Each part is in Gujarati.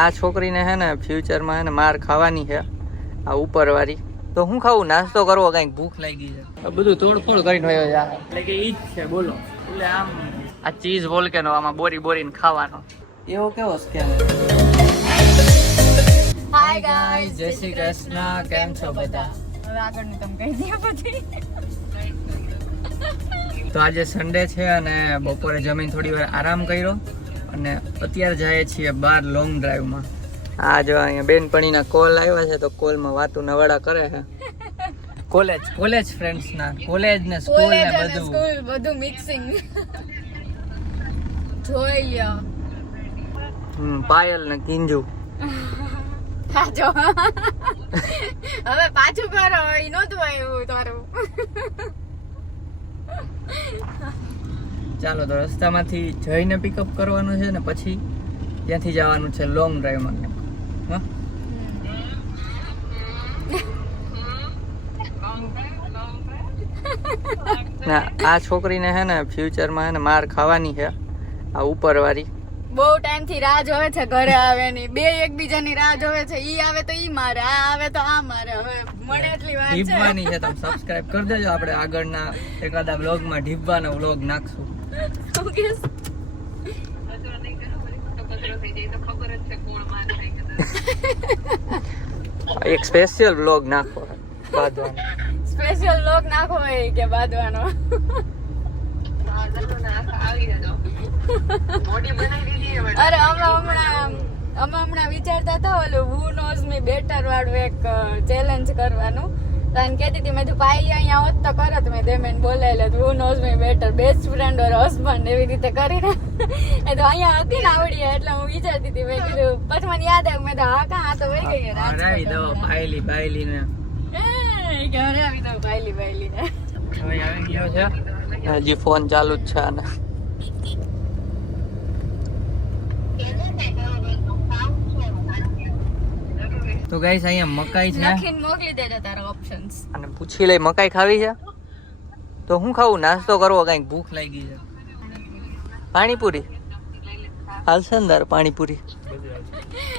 આ છોકરીને હે ને ફ્યુચરમાં હે ને માર ખાવાની છે આ ઉપરવાળી. તો હું ખાવું? નાસ્તો કરવો, કઈક ભૂખ લાગી છે. બધું તોડફોડ કરીને આવ્યો છે એટલે કે ઈ જ છે બોલો. એટલે આમ આ ચીઝ વોલ્કેનો આમાં બોરીને ખાવાનો એવો કેવો સ્કેમ. હાય ગાઈસ, જય શ્રી કૃષ્ણ. કેમ છો બધા? હવે આગળનું તમે કહી દો પછી. તો આજે સન્ડે છે અને બપોરે જમીન થોડી વાર આરામ કર્યો અને અત્યારે જાય છીએ બહાર લોંગ ડ્રાઈવમાં. આ જો અહીંયા બેનપણીના કોલ આવ્યા છે તો કોલમાં વાતું નવાડા કરે છે. કોલેજ ફ્રેન્ડ્સ ના કોલેજ ને સ્કૂલ ને બધું મિક્સિંગ. જોઈ લ્યો. પાયલ ને કિંજુ. હા જો. હવે પાછું કરો, ઈ નહોતું આવ્યું તારું. ચાલો તો રસ્તામાંથી જઈને પિકઅપ કરવાનું છે ને પછી ત્યાંથી જવાનું છે લોંગ ડ્રાઈવમાં. હા ના આ છોકરીને હે ને ફ્યુચરમાં હે ને માર ખાવાની છે આ ઉપરવાળી. બહુ ટાઈમ થી રાહ જોવે છે ઘરે આવે ની. બે એકબીજાની રાહ જોવે છે. ઈ આવે તો ઈ મારે, આ આવે તો આ મારે. હવે મને એટલી વાત છે. ઢીબવાની છે. તમે સબસ્ક્રાઇબ કરી દેજો. આપણે આગળના એકાદા બ્લોગમાં ઢીબવાનો બ્લોગ નાખશું. એક સ્પેશિયલ બ્લોગ નાખો બાંધવાનો. સ્પેશિયલ લોક નાખો હોય કે બાંધવાનો. અરે અમે હમણાં વિચારતા હતા ઓલું who knows me better વાળું એક ચેલેન્જ કરવાનું. તો એને કહેતી હતી મેં તો પાયલી અહીંયા હોત તો કરત. મેં તેમેન બોલાયેલ who knows me better best friend or husband એવી રીતે કરીને. એ તો અહીંયા હતી ને આવડી એટલે હું વિચારતી હતી. મેં કીધું પછી મને યાદ આવ્યું. મેં તો હા કા આ તો વહી ગઈ બાયલી ને ઘરે આવી તો બાયલી ને હવે આવી ગયો છે. હજી ફોન ચાલુ જ છે આને. તો ગાઈસ અહીંયા મકાઈ છે. લખીને મોકલી દેજો તારા ઓપ્શન્સ. અને પૂછી લઈ મકાઈ ખાવી છે તો હું ખાવું? નાસ્તો કરવો, કઈક ભૂખ લાગી છે. પાણીપુરી હાલશે ને તાર? પાણીપુરી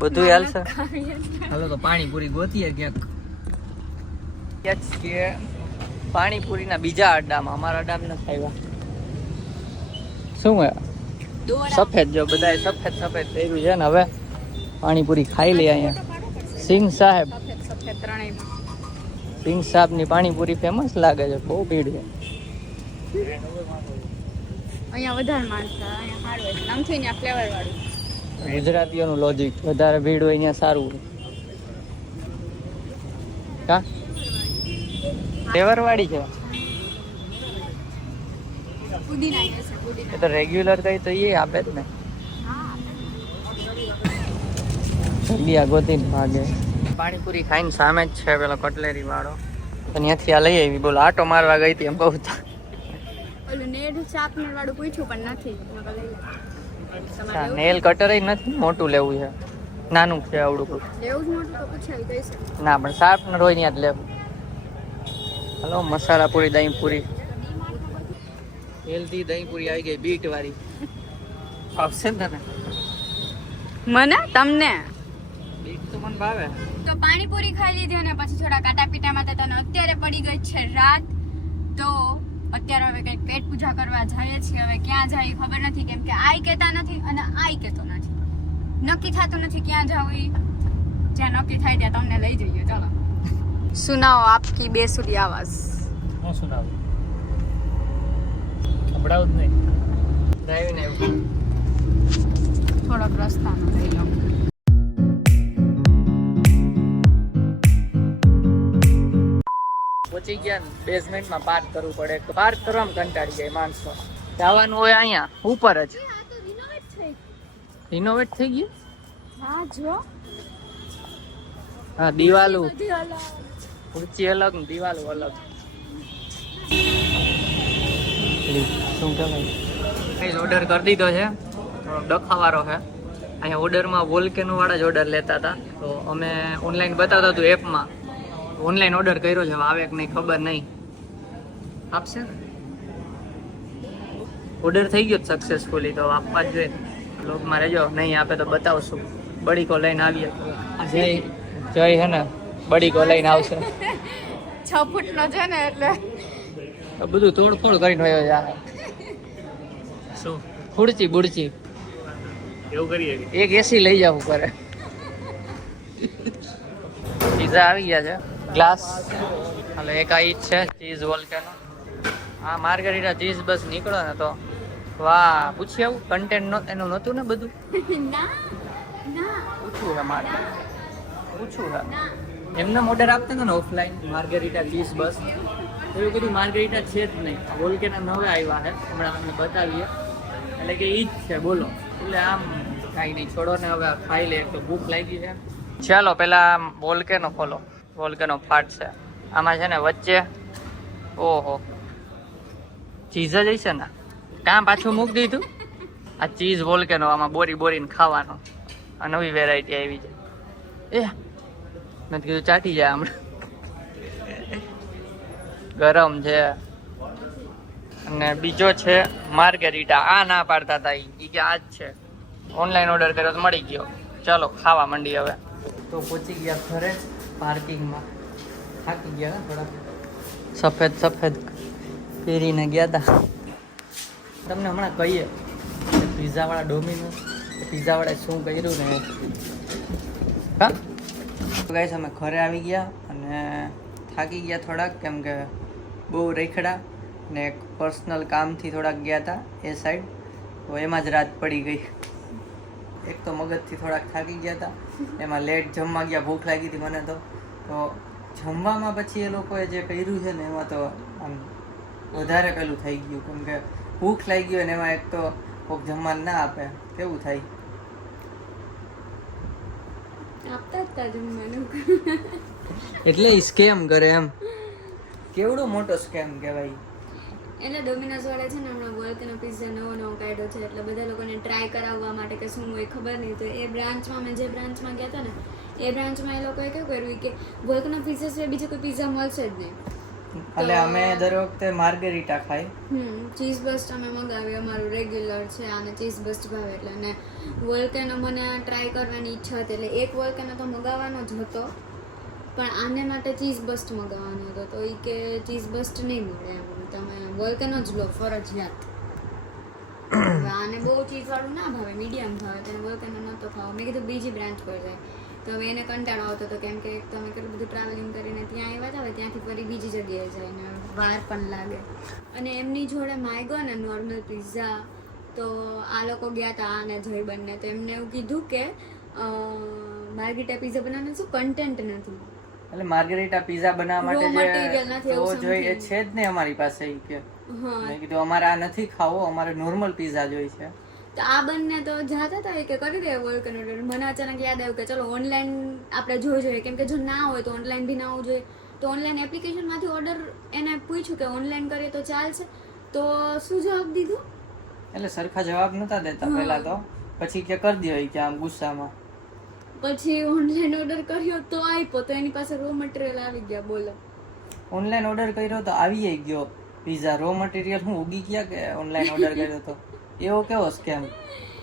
બધું હાલશે. હાલો તો પાણીપુરી ગોતીએ ક્યાંક. પાણીપુરીના બીજા અડ્ડામાં, અમારા અડ્ડામાં નથી આવ્યા. શું હે સફેદ? જો બધાએ સફેદ પહેર્યું છે ને. હવે પાણીપુરી ખાઈ લઈએ અહીંયા. સિંહ સાહેબ ની પાણીપુરી ફેમસ લાગે છે. બહુ ભીડ છે અહીંયા. વધારે માણસ અહીંયા સારું હોય. નામથી ને ફ્લેવર વાળું. ગુજરાતીઓનું લોજિક, વધારે ભીડ હોય અહીંયા સારું હોય. કા ફ્લેવર વાળી છે એ તો રેગ્યુલર કઈ તો એ આપે જ ને. જલ્દી ગોતીને ભાગે. પાણીપુરી ખાઈને સામે જ છે પેલો કટલેરી વાળો. ત્યાંથી આ લઈ આવી. બોલો આટો મારવા ગઈ હતી એમ બહુ. ઓલું નેલ શાર્પનર વાળું પૂછ્યું પણ નથી. નેલ કટર નથી. મોટું લેવું છે? નાનું છે આવડું? લેવું જ મોટું તો પૂછાવી દઈશ. ના પણ શાર્પનર હોય ત્યાં જ લેવું. હલો મસાલા પૂરી, દહીં પૂરી, હેલ્ધી દહીં પૂરી આવી ગઈ. બીટ વાળી આવશે ને તને? મને તમને બીટ તો મને ભાવે. તો પાણીપુરી ખાઈ લીધી અને પછી થોડા કાટા પીટામાં તો તને અત્યારે પડી ગઈ છે રાત. તો અત્યારે હવે કંઈક પેટ પૂજા કરવા જઈએ છીએ. હવે ક્યાં જાય ખબર નથી, કેમ કે આઈ કહેતા નથી અને આઈ કહેતો નથી. નક્કી થતું નથી ક્યાં જવું. જ્યાં નક્કી થાય ત્યાં તમને લઈ જઈએ. ચાલો સુનાઓ આપકી બેસુરી આવાજ. હું સુનાવું? સંભળાવું જ નહીં. ડ્રાઈવિંગ આવ્યું. થોડોક રસ્તાનો લઈ લો. પહોંચી ગયા ને બેઝમેન્ટમાં પાર્ક કરવું પડે. પાર્ક કરવામાં કંટાળી જાય માણસો. જવાનું હોય અહીંયા ઉપર જ. રિનોવેટ થઈ ગયું? હા જો. હા દિવાલું ખુરચી અલગ ને દિવાલું અલગ. શું કહેવાય? ઓર્ડર કરી દીધો છે. ડખાવાળો છે અહીંયા. ઓર્ડરમાં વોલ્કેનો વાળા જ ઓર્ડર લેતા હતા. તો અમે ઓનલાઈન બતાવતા હતું એપમાં. ઓનલાઈન ઓર્ડર કર્યો છે. આવે કે નહીં ખબર નહીં. આપશે ઓર્ડર થઈ ગયો સક્સેસફુલી તો આપવા જ જોઈએ. બ્લોગમાં રહેજો. નહીં આપે તો બતાવશું. બડીકો લઈને આવીએ. જય જય હે ને બડીકો લઈને આવશે. 6 ફૂટનો છે ને એટલે બધું તોડફોડ કરીને વયો જાય. શું ખુડચી બુડચી એવું કરીએ. એક એસી લઈ જાવ કરે. પીઝા આવી ગયા છે. ગ્લાસ એટલે એક આ ઈજ છે ચીઝ વોલ્કેનો. હા માર્ગરીટા ચીઝ બસ નીકળો ને તો વાહ. પૂછી આવું કન્ટેન્ટ એનું નહોતું ને બધું. પૂછવું હે મારે પૂછવું હે એમને ઓર્ડર આપતા હતા ને ઓફલાઈન માર્ગરીટા ચીઝ બસ એવું બધું માર્ગરીટા છે જ નહીં. વોલ્કેનો નવે આવ્યા છે હમણાં અમને બતાવીએ એટલે કે ઈ જ છે બોલો. એટલે આમ કાંઈ નહીં છોડો ને હવે ખાઈ લે તો ભૂખ લાગી છે. ચાલો પેલા આમ વોલ્કેનો ખોલો. વોલ્કેનો ફાટ છે આમાં છે ને વચ્ચે. ઓહો ચીઝ જ હશે ને કાં પાછું મૂકી દીધું. આ ચીઝ વોલ્કેનો આમાં બોરી બોરીને ખાવાનો. આ નવી વેરાયટી આવી છે. એ મેં કીધું ચાટી જાય હમણાં. ગરમ છે. અને બીજો છે માર્ગરીટા. આ ના પાડતા હતા એ કે આ જ છે. ઓનલાઈન ઓર્ડર કર્યો તો મળી ગયો. ચાલો ખાવા માંડી હવે. તો પહોંચી ગયા ઘરે પાર્કિંગમાં. થાકી ગયા થોડા. સફેદ સફેદ પહેરીને ગયા હતા. તમને હમણાં કહીએ કે પિઝાવાળા ડોમિનોસ પિઝાવાળાએ શું કર્યું ને. હા ગાઈસ અમે ઘરે આવી ગયા અને થાકી ગયા થોડાક કેમ કે બહુ રેખડા ને એક પર્સનલ કામથી થોડાક ગયા હતા એ સાઈડ. તો એમાં જ રાત પડી ગઈ. એક તો મગજથી થોડાક થાકી ગયા હતા એમાં લેટ જમવા ગયા. ભૂખ લાગી હતી મને તો જમવામાં પછી એ લોકોએ જે કર્યું છે ને એમાં તો આમ વધારે પેલું થઈ ગયું કેમ કે ભૂખ લાગી ગઈ ને એમાં એક તો કોઈક જમવાનું ના આપે કેવું થાય. એટલે સ્કેમ કરે એમ. કેવડો મોટો સ્કેમ કહેવાય. એટલે ડોમિનોઝ વાળા છે ને હમણાં વોલ્કેનો પિઝા નવો કાઢ્યો છે એટલે બધા લોકોને ટ્રાય કરાવવા માટે કે શું હોય ખબર નહીં. તો એ બ્રાન્ચમાં મેં જે બ્રાન્ચમાં ગયા હતા ને એ બ્રાન્ચમાં એ લોકોએ કેવું કર્યું કે વોલ્કેનો પિઝા સિવાય બીજો કોઈ પિઝા મળશે જ નહીં. એટલે અમે દર વખતે માર્ગરીટા ખાઈ. ચીઝ બસ્ટ અમે મંગાવ્યું અમારું રેગ્યુલર છે આને ચીઝ બસ્ટ ભાવે એટલે. અને વોલ્કેનો મને ટ્રાય કરવાની ઈચ્છા હતી એટલે એક વોલ્કેનો તો મંગાવવાનો જ હતો પણ આને માટે ચીઝ બસ્ટ મંગાવવાનો હતો. તો એ કે ચીઝ બસ્ટ નહીં મળે એમ તમે વોલ્કેનો જ લો ફરજિયાત. આને બહુ ચીઝ વાળું ના ભાવે મીડિયમ ભાવે તેને વોલ્કેનો નહોતો ખાવો. મેં કીધું બીજી બ્રાન્ચ પર જાય તો હવે એને કંટાળો આવતો હતો કેમ કે તમે કેટલું બધું ટ્રાવેલિંગ કરીને ત્યાં આવ્યા હતા હવે ત્યાંથી ફરી બીજી જગ્યાએ જઈને વાર પણ લાગે. અને એમની જોડે માંગ્યો ને નોર્મલ પિઝા તો આ લોકો ગયા હતા આને જઈ બંને તો એમને એવું કીધું કે માર્ગરીટા પિઝા બનાવવાનું શું કન્ટેન્ટ નથી. એટલે માર્ગરીટા પિઝા બનાવવા માટે જે તો જોઈએ છે જ ને અમારી પાસે ઈ કે. મેં કીધું અમારે આ નથી ખાવો અમારે નોર્મલ પિઝા જોઈએ છે. તો આ બંને તો જાતા હતા કે કરી દે વોલ્કેનો ઓર્ડર. મને અચાનક યાદ આવ્યું કે ચલો ઓનલાઈન આપણે જોઈ જોઈએ કેમ કે જો ના હોય તો ઓનલાઈન બી ના આવવું જોઈએ. તો ઓનલાઈન એપ્લિકેશનમાંથી ઓર્ડર એને પૂછ્યું કે ઓનલાઈન કરીએ તો ચાલશે તો શું જવાબ દીધું. એટલે સરખા જવાબ નતા દેતા પહેલા તો પછી કે કરી દો કે આમ ગુસ્સામાં. પછી ઓનલાઈન ઓર્ડર કર્યો તો આપ્યો તો એની પાસે રો મટીરિયલ આવી ગયા. બોલો ઓનલાઈન ઓર્ડર કર્યો તો આવી ગયો પિઝા. રો મટીરિયલ હું ઉગી ગયા કે ઓનલાઈન ઓર્ડર કર્યો તો એવો કેવો સ્કેમ.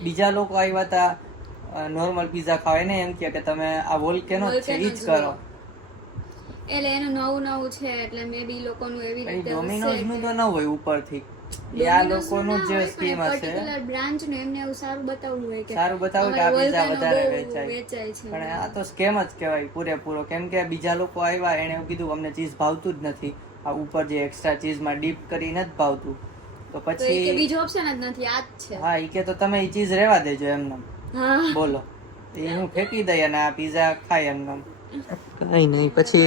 બીજા લોકો આવ્યા હતા નોર્મલ પિઝા ખાવા એને એમ કે તમે આ વોલ્કેનો છે ઈ જ કરો. એટલે એનું નવું છે એટલે મે બી લોકોનું એવી રીતે ડોમિનોઝ નું તો ન હોય ઉપરથી. આ લોકોનું જે સ્કીમ હશે પર્ટિક્યુલર બ્રાન્ચ નું એમને એવું સારું બતાવવું હોય કે આ પિઝા વધારે વેચાય છે. પણ આ તો સ્કેમ જ કહેવાય પૂરેપૂરો કેમ કે બીજા લોકો આવ્યા એને એવું કીધું અમને ચીઝ ભાવતું જ નથી. આ ઉપર જે એક્સ્ટ્રા ચીઝમાં ડીપ કરીને જ ભાવતું તો પછી બીજો ઓપ્શન જ નથી આ જ છે. હા ઈ કે તો તમે ઈ ચીઝ રહેવા દેજો એમને. બોલો એ હું ફેંકી દઈ અને આ પિઝા ખાય એમને. કઈ નહીં પછી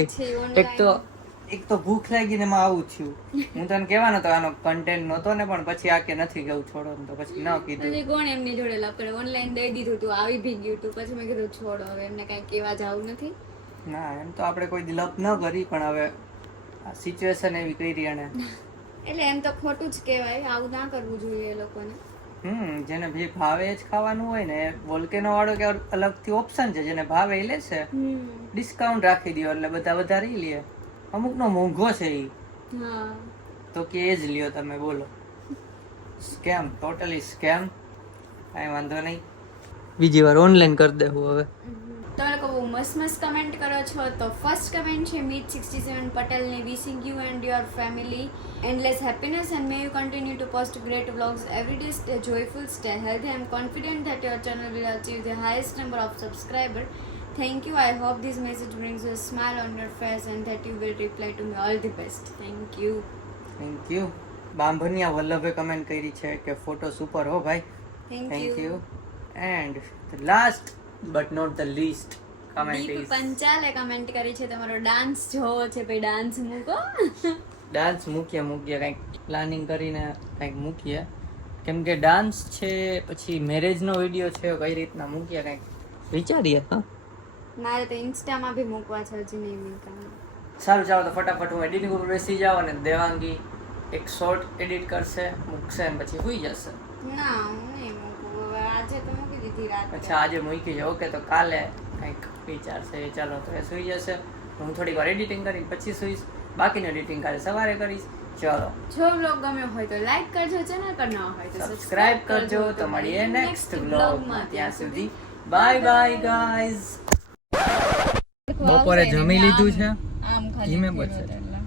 એક તો ભૂખ લાગી ને એમાં આવું થયું. હું તને કહેવાનો તો આનો કન્ટેન્ટ નહોતો ને પણ પછી આ કે નથી કેવું છોડો તો પછી ન કીધું. કોણ એમની જોડે લપડે ઓનલાઈન દઈ દીધું તું આવી ભી ગયું તું પછી મેં કીધું છોડો હવે એમને કઈ કેવા જાવું નથી. ના એમ તો આપણે કોઈ લપ ન કરી પણ હવે આ સિચ્યુએશન એવી કરી એને એટલે એમ તો ખોટું જ કહેવાય. આવું ના કરવું જોઈએ એ લોકોને. જેને જે ભાવે જ ખાવાનું હોય ને વોલ્કેનો વાળો કે અલગથી ઓપ્શન છે જેને ભાવે એ લેશે. ડિસ્કાઉન્ટ રાખી દો એટલે બધા વધારે લે. અમુક નો મોંઘો છે ઈ તો કે એ જ લ્યો તમે. બોલો સ્કેમ ટોટલી સ્કેમ. કાંઈ વાંધો નહીં બીજી વાર ઓનલાઈન કરી દેવું હવે. તમે લોકો બહુ મસ્ત મસ્ત કમેન્ટ કરો છો. તો ફર્સ્ટ કમેન્ટ છે મીત 67 પટેલને, wishing you and your family endless happiness and may you continue to post great vlogs every day. Stay joyful, stay healthy. I am confident that your channel will achieve the highest number of subscribers. Thank you. I hope this message brings a smile on your face and that you will reply to me. All the best. Thank you. Thank you. Bambhaniya વલ્લભે કમેન્ટ કરી છે કે ફોટો સુપર હો ભાઈ. Thank you. And last but not the least comment દીપ ઇઝ પંચાલે કમેન્ટ કરી છે તમારો ડાન્સ જોવો છે ભાઈ ડાન્સ મૂકો. ડાન્સ મૂકીએ કંઈક પ્લાનિંગ કરીને કંઈક મૂકીએ, કેમ કે ડાન્સ છે પછી મેરેજનો વિડીયો છે કઈ રીતના મૂકીએ કંઈક વિચારીએ. હા મારે તો ઇન્સ્ટામાં બી મૂકવા છે, હજી નહીં મૂકવાનું. સારું, ચાલો તો ફટાફટ હું એડિટિંગ ઉપર બેસી જાઉં અને દેવાંગી એક શોર્ટ એડિટ કરશે, મૂકશે અને પછી સુઈ જશે. ના હું નહીં મૂકું હવે, આજે તો મૂકી દીધી રાતે. અચ્છા, આજે મૂકી છે. ઓકે, તો કાલે કંઈક વિચારશે. ચાલો તો એ સુઈ જશે, હું થોડીક વાર એડિટિંગ કરીને પછી સુઈશ. બાકીનું એડિટિંગ કાલે સવારે કરીશ. ચલો, જો બ્લોગ ગમ્યો હોય તો લાઈક કરજો, ચેનલ પર ન હોય તો સબસ્ક્રાઇબ કરજો. તો મળીએ નેક્સ્ટ વ્લોગમાં. ત્યાં સુધી બાય બાય ગાઈઝ. બપોરે જમી લીધું છે, આમ ખાલી ધીમે ફેરવો બચે. એટલે.